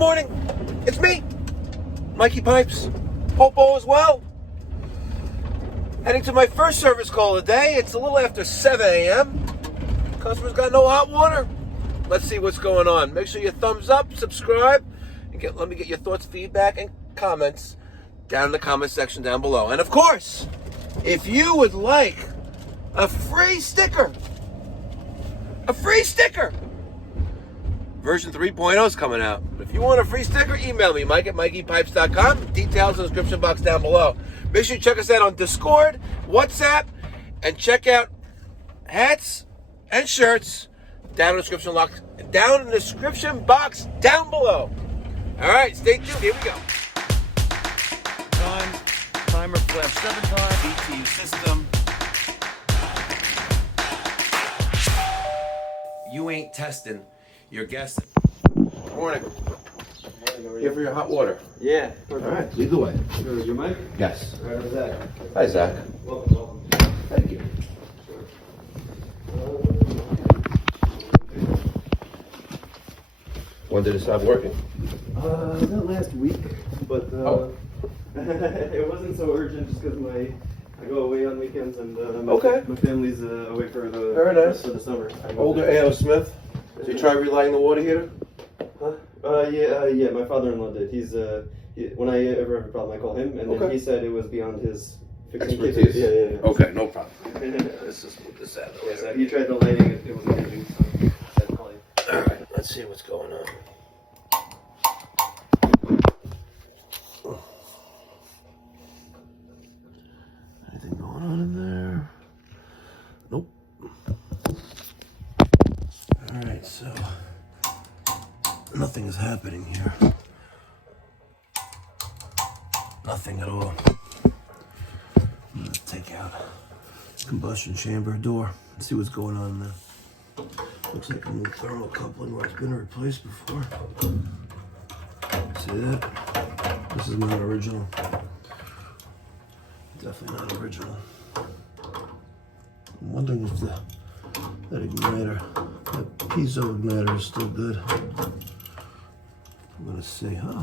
morning. It's me, Mikey Pipes. Hope all is well. Heading to my first service call of the day. It's a little after 7 a.m. Customer's got no hot water. Let's see what's going on. Make sure you thumbs up, subscribe, and let me get your thoughts, feedback, and comments down in the comment section down below. And of course, if you would like a free sticker, version 3.0 is coming out. If you want a free sticker, email me, Mike at mikeypipes.com. Details in the description box down below. Make sure you check us out on Discord, WhatsApp, and check out hats and shirts down in the description box down below. All right, stay tuned. Here we go. Timer flash 7 times. BTU system. You ain't testing. You're guessing. Good morning. Here for your hot water. Yeah. All right, lead the way. Your mic? Yes. All right, Zach. Hi, Zach. Welcome. Thank you. When did it stop working? Not last week, but it wasn't so urgent just because I go away on weekends and my family's away for the rest of the summer. Older A.O. Smith. Did you try relighting the water heater? Huh? Yeah. My father-in-law did. When I ever have a problem, I call him, and then he said it was beyond his expertise. Yeah. Okay, no problem. Let's just move this out. Yeah, so he tried the lighting, it wasn't working, so I had to call you. All right, let's see what's going on. Anything going on in there? Nope. All right, so nothing is happening here. Nothing at all. I'm gonna take out combustion chamber door and see what's going on there. Looks like a new thermocoupling where it's been replaced before. See that? This is not original. Definitely not original. I'm wondering if that igniter, that piezo igniter is still good. I'm gonna see. Oh,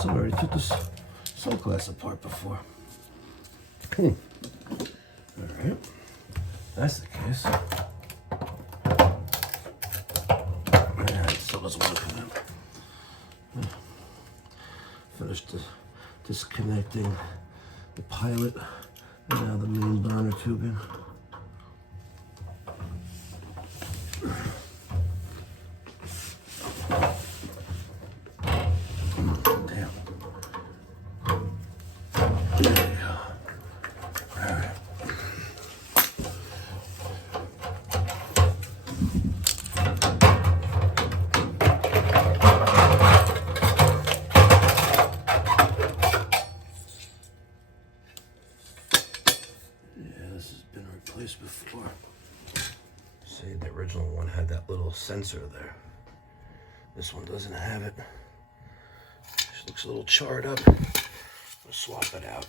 someone already took this sunglass apart before. All right, that's the case. Yeah, it still doesn't work for them. Finished disconnecting the pilot and now the main burner tubing. Damn. There we go. All right. This has been replaced before. See, the original one had that little sensor there. This one doesn't have it. This looks a little charred up. I'll swap it out.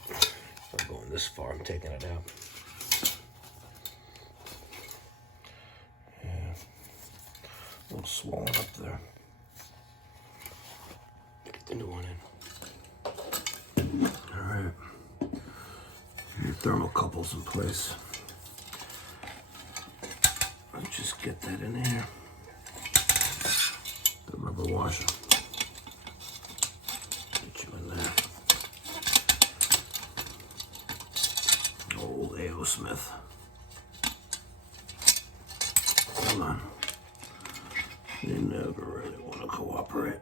I'm going this far, I'm taking it out. Yeah. A little swollen up there. Get the new one in. Alright. Your thermocouple's in place. Let's just get that in here. The rubber washer. Get you in there. Old A.O. Smith. Come on. They never really want to cooperate.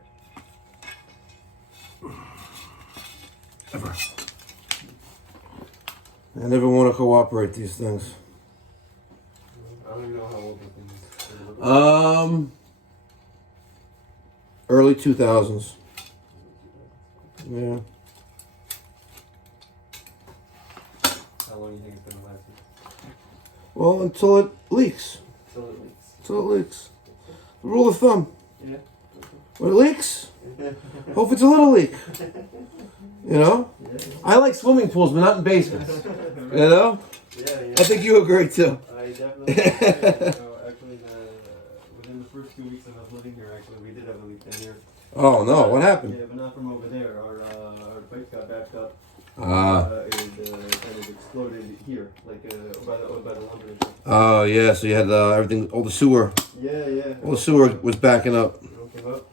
Ever. They never want to cooperate, these things. I don't even know how old the thing is. Early 2000s. Yeah. How long do you think it's gonna last? Well, until it leaks. Until it leaks. Until it leaks. The rule of thumb. Yeah. When it leaks, hope it's a little leak. You know? Yeah. I like swimming pools, but not in basements. You know? Yeah. I think you agree too. I definitely agree. Actually, within the first first 2 weeks of us living here, actually, we did have a leak down here. Oh no, what happened? Yeah, but not from over there. Our pipes got backed up. It kind of exploded here, like by the lumber. Oh yeah, so you had everything, all the sewer. Yeah, yeah. All the sewer was backing up. It all came up.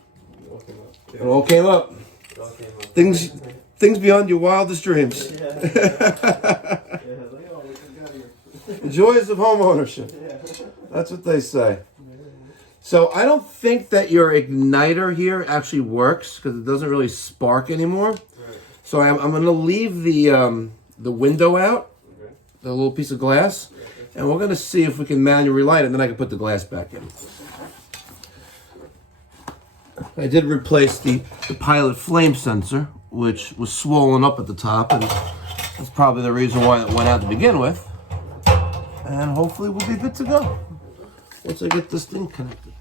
It all came up. It all came up. Things beyond your wildest dreams. Yeah. Like, oh, we just got here. The joys of home ownership. Yeah. That's what they say. So I don't think that your igniter here actually works because it doesn't really spark anymore. Right. So I'm going to leave the window out, Okay. the little piece of glass, and we're going to see if we can manually relight it, and then I can put the glass back in. I did replace the pilot flame sensor, which was swollen up at the top, and that's probably the reason why it went out to begin with. And hopefully we'll be good to go once I get this thing connected.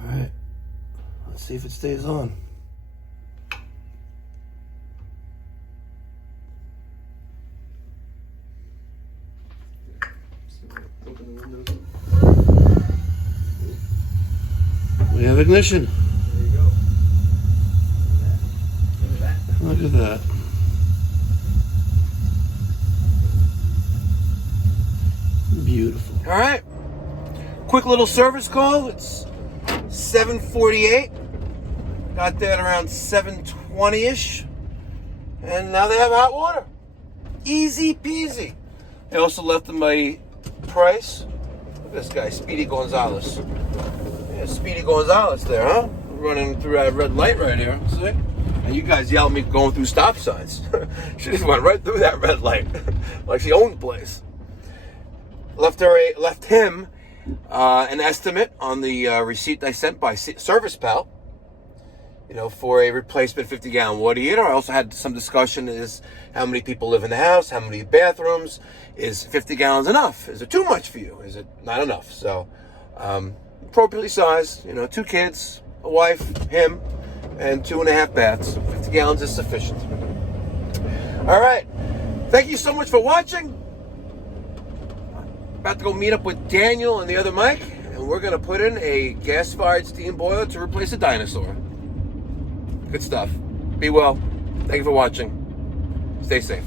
All right, let's see if it stays on. Open the windows. We have ignition. There you go. Look at that. Beautiful. All right. Quick little service call. It's 7:48. Got there at around 7:20-ish. And now they have hot water. Easy peasy. I also left them a price. Look at this guy, Speedy Gonzalez. Yeah, Speedy Gonzalez there, huh? Running through that red light right here. See? And you guys yell at me going through stop signs. She just went right through that red light. Like she owned the place. Left him an estimate on the receipt I sent by Service Pal. You know, for a replacement 50-gallon water heater. I also had some discussion is how many people live in the house, how many bathrooms, is 50 gallons enough? Is it too much for you? Is it not enough? So, appropriately sized, you know, 2 kids, a wife, him, and 2.5 baths. 50 gallons is sufficient. All right. Thank you so much for watching. About to go meet up with Daniel and the other Mike, and we're going to put in a gas-fired steam boiler to replace a dinosaur. Good stuff. Be well. Thank you for watching. Stay safe.